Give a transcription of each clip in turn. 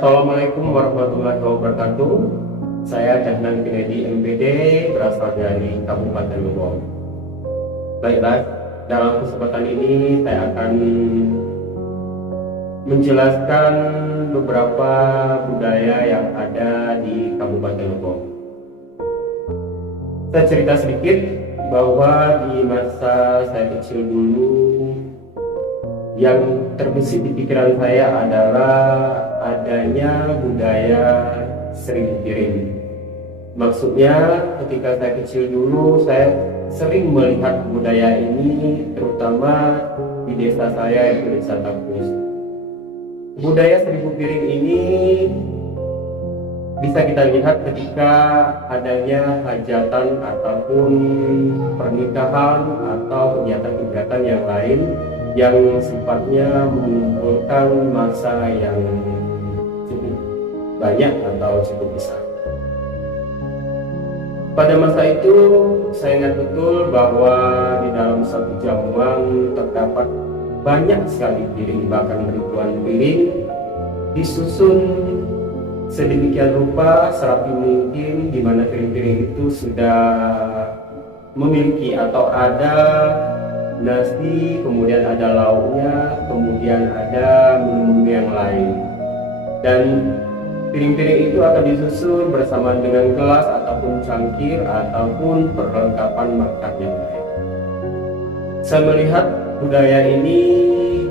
Assalamualaikum warahmatullahi wabarakatuh. Saya Dahlan Kennedy MPD, berasal dari Kabupaten Luwu. Baiklah, dalam kesempatan ini saya akan menjelaskan beberapa budaya yang ada di Kabupaten Luwu. Saya cerita sedikit bahwa di masa saya kecil dulu, yang terbesit di pikiran saya adalah adanya budaya seribu piring. Maksudnya ketika saya kecil dulu, saya sering melihat budaya ini terutama di desa saya, yaitu Desa Tapus. Budaya seribu piring ini bisa kita lihat ketika adanya hajatan ataupun pernikahan atau kegiatan-kegiatan yang lain yang sifatnya mengumpulkan massa yang cukup banyak atau cukup besar. Pada masa itu saya ingat betul bahwa di dalam satu jamuan terdapat banyak sekali piring, bahkan ribuan piring, disusun sedemikian rupa serapi mungkin, di mana piring-piring itu sudah memiliki atau ada nasi, kemudian ada lauknya, kemudian ada minum yang lain, dan piring-piring itu akan disusun bersama dengan gelas ataupun cangkir ataupun perlengkapan makan yang lain. Saya melihat budaya ini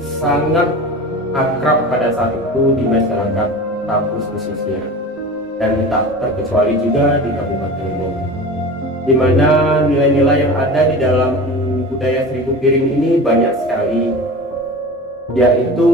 sangat akrab pada saat itu di masyarakat Tapus khususnya, dan tak terkecuali juga di Kabupaten Luwu, di mana nilai-nilai yang ada di dalam budaya seribu piring ini banyak sekali, yaitu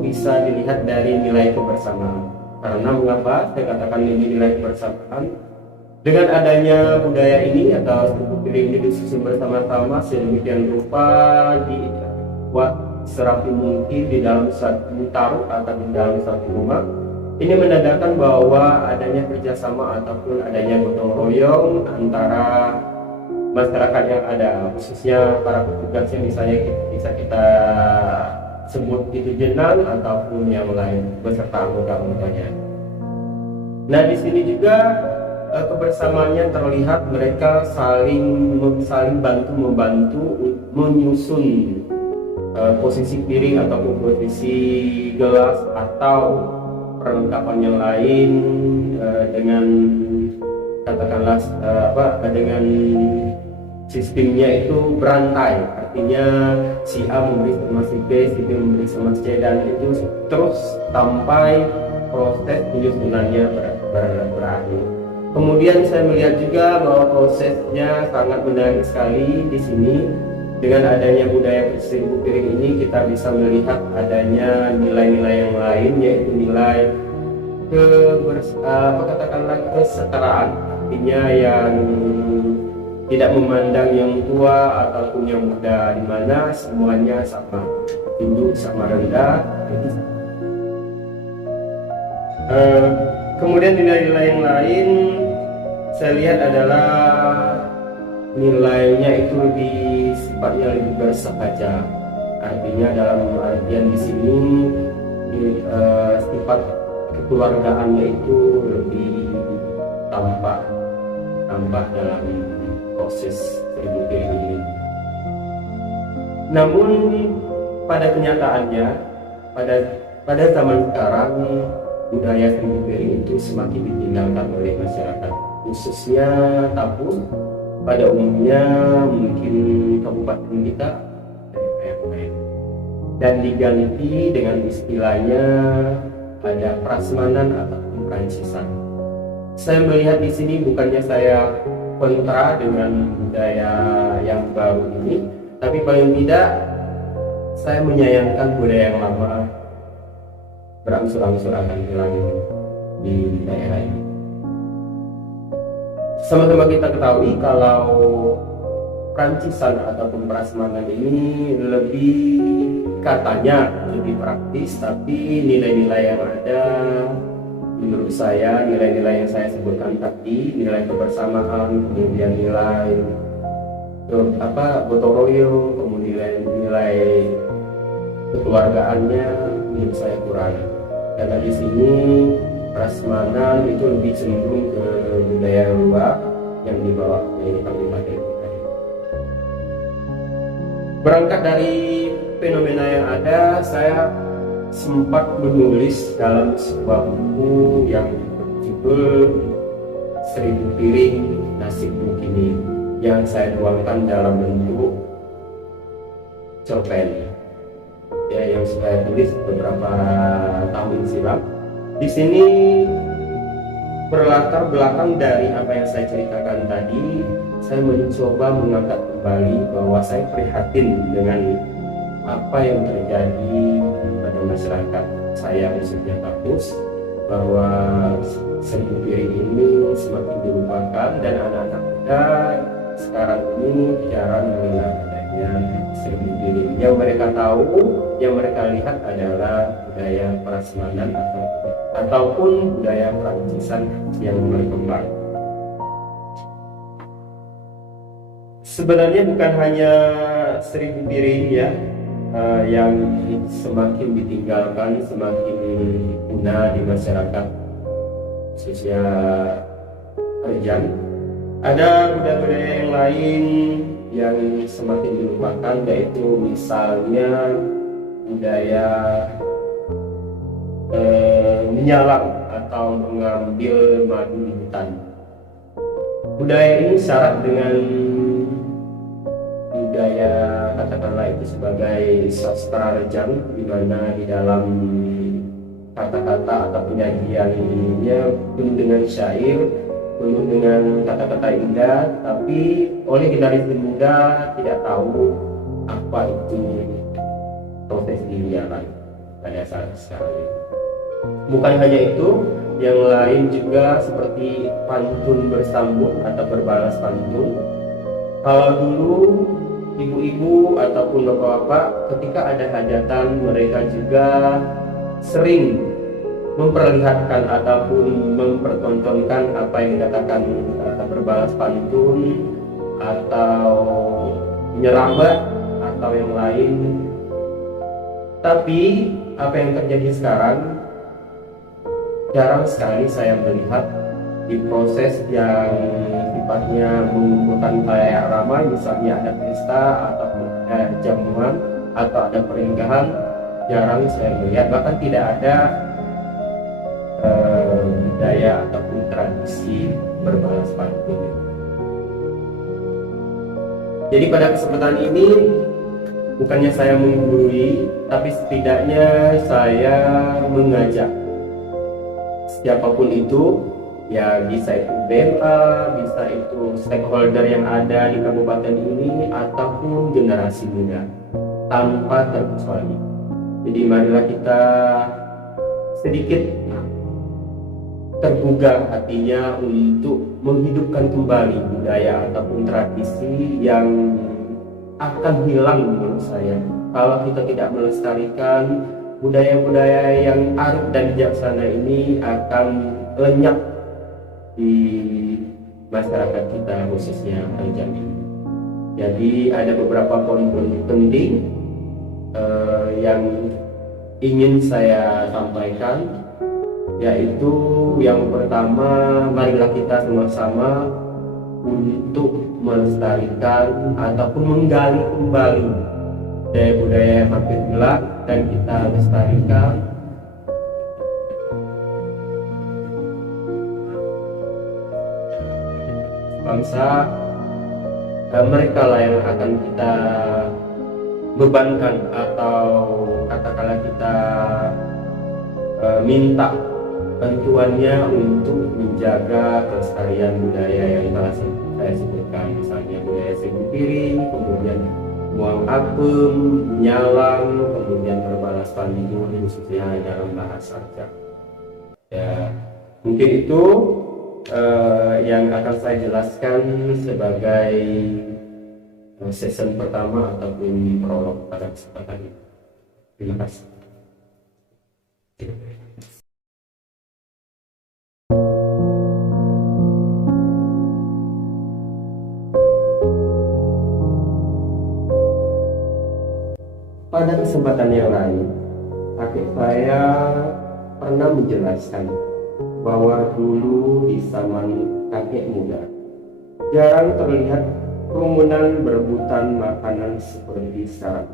bisa dilihat dari nilai kebersamaan. Karena mengapa saya katakan ini nilai kebersamaan? Dengan adanya budaya ini atau seribu piring ini disusun bersama-sama sedemikian rupa, dibuat serapi mungkin di dalam satu taruh atau di dalam satu rumah. Ini menandakan bahwa adanya kerjasama ataupun adanya gotong royong antara masyarakat yang ada, khususnya para petugas yang misalnya bisa kita sebut itu jenang ataupun yang lain beserta anggota-anggotanya. Nah, di sini juga kebersamaannya terlihat, mereka saling bantu membantu menyusun posisi piring ataupun posisi gelas atau perlengkapan yang lain dengan katakanlah dengan sistemnya itu berantai, artinya si A memberi sama si B, si B memberi sama si C, dan itu terus sampai proses penyusunannya berakhir. Kemudian saya melihat juga bahwa prosesnya sangat menarik sekali di sini. Dengan adanya budaya seribu piring ini, kita bisa melihat adanya nilai-nilai yang lain, yaitu nilai kesetaraan, artinya yang tidak memandang yang tua ataupun yang muda, di mana semuanya sama, tunduk sama rendah. Kemudian nilai-nilai yang lain saya lihat adalah nilainya itu sifatnya lebih bersahaja, artinya dalam artian di sini sifat kekeluargaannya itu lebih tampak dalam proses seribu piring ini. Namun pada kenyataannya, pada zaman sekarang budaya seribu piring itu semakin ditinggalkan oleh masyarakat, khususnya Tapus. Pada umumnya mungkin kabupaten kita dan diganti dengan istilahnya ada prasmanan ataupun Prancisan. Saya melihat di sini bukannya saya kontra dengan budaya yang baru ini, tapi paling tidak saya menyayangkan budaya yang lama berangsur-angsur akan hilang di daerah ini. Sama-sama kita ketahui kalau Prancisan ataupun prasmanan ini katanya lebih praktis, tapi nilai-nilai yang ada menurut saya, nilai-nilai yang saya sebutkan tadi, nilai kebersamaan, kemudian nilai gotong royong, kemudian nilai kekeluargaannya menurut saya kurang. karena di sini prasmanan itu lebih cenderung ke budaya luar yang dibawa ke kabupaten kita. Berangkat dari fenomena yang ada, saya sempat menulis dalam sebuah buku yang berjudul 1000 Piring Nasibmu Kini, yang saya tuangkan dalam bentuk cerpen, ya, yang saya tulis beberapa tahun silam. Di sini berlatar belakang dari apa yang saya ceritakan tadi, saya mencoba mengangkat kembali bahwa saya prihatin dengan apa yang terjadi pada masyarakat saya, khususnya Tapus, bahwa 1000 Piring ini semakin dilupakan dan anak-anak muda sekarang ini jarang mengenal adanya 1000 Piring. Yang mereka tahu, yang mereka lihat adalah budaya prasmanan ataupun budaya Prancisan yang berkembang. Sebenarnya bukan hanya 1000 Piring ya yang semakin ditinggalkan, semakin punah di masyarakat khususnya Rejang. Ada budaya-budaya yang lain yang semakin dilupakan, yaitu misalnya budaya menyalang atau mengambil madu di hutan. Budaya ini syarat dengan budaya, katakanlah itu sebagai sastra Rejang, di mana di dalam kata-kata atau penyajiannya penuh dengan syair, penuh dengan kata-kata indah, tapi oleh generasi muda tidak tahu apa itu proses dinialan pada saat sekarang ini. Bukan hanya itu, yang lain juga seperti pantun bersambut atau berbalas pantun. Kalau dulu ibu-ibu ataupun bapak-bapak ketika ada hajatan, mereka juga sering memperlihatkan ataupun mempertontonkan apa yang dikatakan berbalas pantun atau menyerabat atau yang lain. Tapi apa yang terjadi sekarang, jarang sekali saya melihat di proses yang sifatnya mengumpulkan khalayak ramai, misalnya ada pesta atau ada jamuan atau ada pernikahan, jarang saya melihat, bahkan tidak ada budaya ataupun tradisi berbalas pantun. Jadi pada kesempatan ini bukannya saya menggurui, tapi setidaknya saya mengajak siapapun itu, ya bisa itu BMA, bisa itu stakeholder yang ada di kabupaten ini ataupun generasi muda, tanpa terkecuali. Jadi marilah kita sedikit tergugah hatinya untuk menghidupkan kembali budaya ataupun tradisi yang akan hilang menurut saya kalau kita tidak melestarikan. Budaya-budaya yang arif dan bijaksana ini akan lenyap di masyarakat kita, khususnya Rejang ini. Jadi ada beberapa poin penting yang ingin saya sampaikan, yaitu yang pertama, marilah kita sama-sama untuk melestarikan ataupun menggali kembali budaya-budaya yang hampir hilang dan kita lestarikan. Bangsa mereka lah yang akan kita bebankan atau katakanlah kita minta bantuannya untuk menjaga kelestarian budaya yang telah saya sebutkan, misalnya budaya 1000 Piring, kemudian buang apem, nyalang, kemudian berbalas pantun, khususnya dalam bahasa Rejang. Ya, mungkin itu yang akan saya jelaskan sebagai season pertama ataupun prolog pada kesempatan ini. Terima kasih. Pada kesempatan yang lain, kakek saya pernah menjelaskan bahwa dulu di zaman kakek muda jarang terlihat kerumunan berebutan makanan seperti sekarang.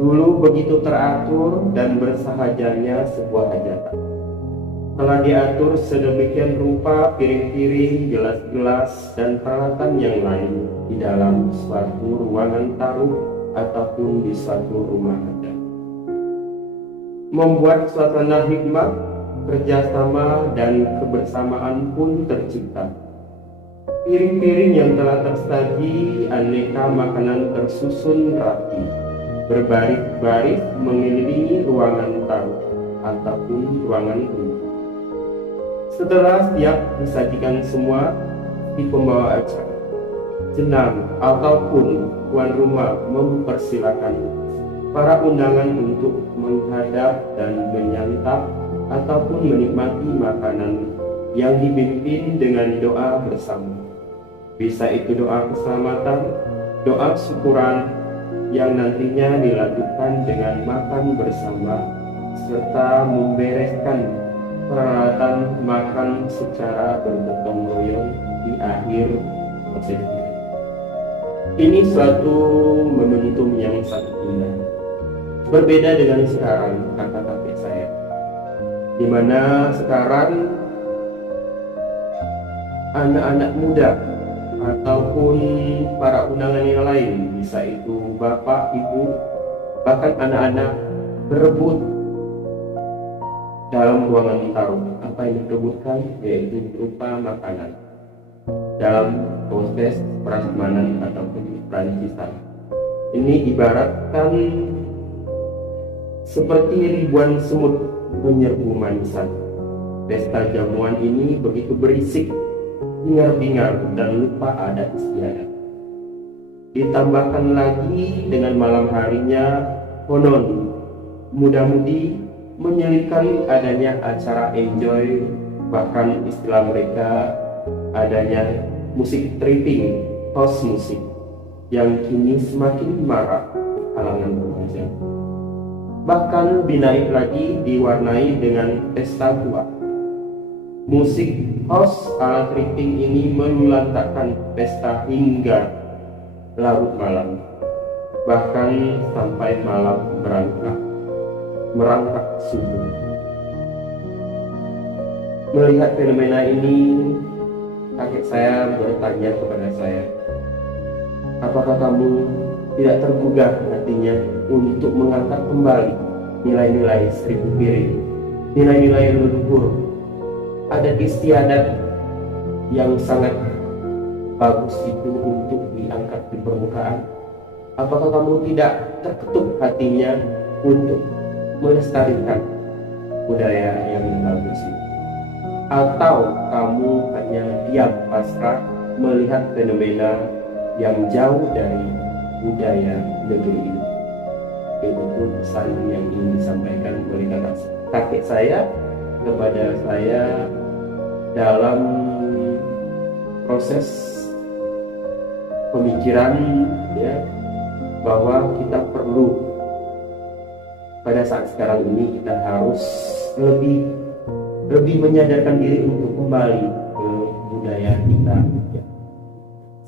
Dulu begitu teratur dan bersahajanya sebuah hajatan. Telah diatur sedemikian rupa piring-piring, gelas-gelas, dan peralatan yang lain di dalam suatu ruangan taruh ataupun di suatu rumah adat. Membuat suasana hikmat, kerjasama, dan kebersamaan pun tercipta. Piring-piring yang telah tersaji, aneka makanan tersusun rapi, berbaris-baris mengelilingi ruangan taruh ataupun ruangan rumah. Setelah siap disajikan semua, di pembawa acara, jenang ataupun tuan rumah mempersilakan para undangan untuk menghadap dan menyantap ataupun menikmati makanan yang dipimpin dengan doa bersama. Bisa itu doa keselamatan, doa syukuran yang nantinya dilakukan dengan makan bersama serta membereskan peralatan makan secara bergotong royong di akhir prosesi. Ini suatu momentum yang sangat indah. Berbeda dengan sekarang, kata kakek saya, di mana sekarang anak-anak muda ataupun para undangan yang lain, bisa itu bapak, ibu, bahkan anak-anak berebut dalam ruangan taruh. Apa yang diperebutkan yaitu berupa makanan dalam proses prasmanan ataupun perancisan. Ini ibaratkan seperti ribuan semut menyerbu manisan. Pesta jamuan ini begitu berisik, bingar-bingar, dan lupa adat istiadat. Ditambahkan lagi dengan malam harinya konon muda-mudi menyelipkan adanya acara enjoy, bahkan istilah mereka adanya musik tripping, house musik, yang kini semakin marak kalangan remaja. Bahkan lebih naik lagi diwarnai dengan pesta tua. Musik house ala tripping ini melulantakkan pesta hingga larut malam, bahkan sampai malam merangkak subuh. Melihat fenomena ini, kakek saya bertanya kepada saya, apakah kamu tidak tergugah hatinya untuk mengangkat kembali nilai-nilai seribu piring, nilai-nilai leluhur, adat istiadat yang sangat bagus itu untuk diangkat di permukaan? Apakah kamu tidak terketuk hatinya untuk melestarikan budaya yang bagus itu? Atau kamu hanya diam pasrah melihat fenomena yang jauh dari budaya negeri ini? Itu pesan yang ingin disampaikan oleh kakek saya kepada saya dalam proses pemikiran, ya, bahwa kita perlu pada saat sekarang ini kita harus lebih menyadarkan diri untuk kembali ke budaya kita, ya,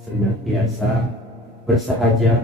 senantiasa bersahaja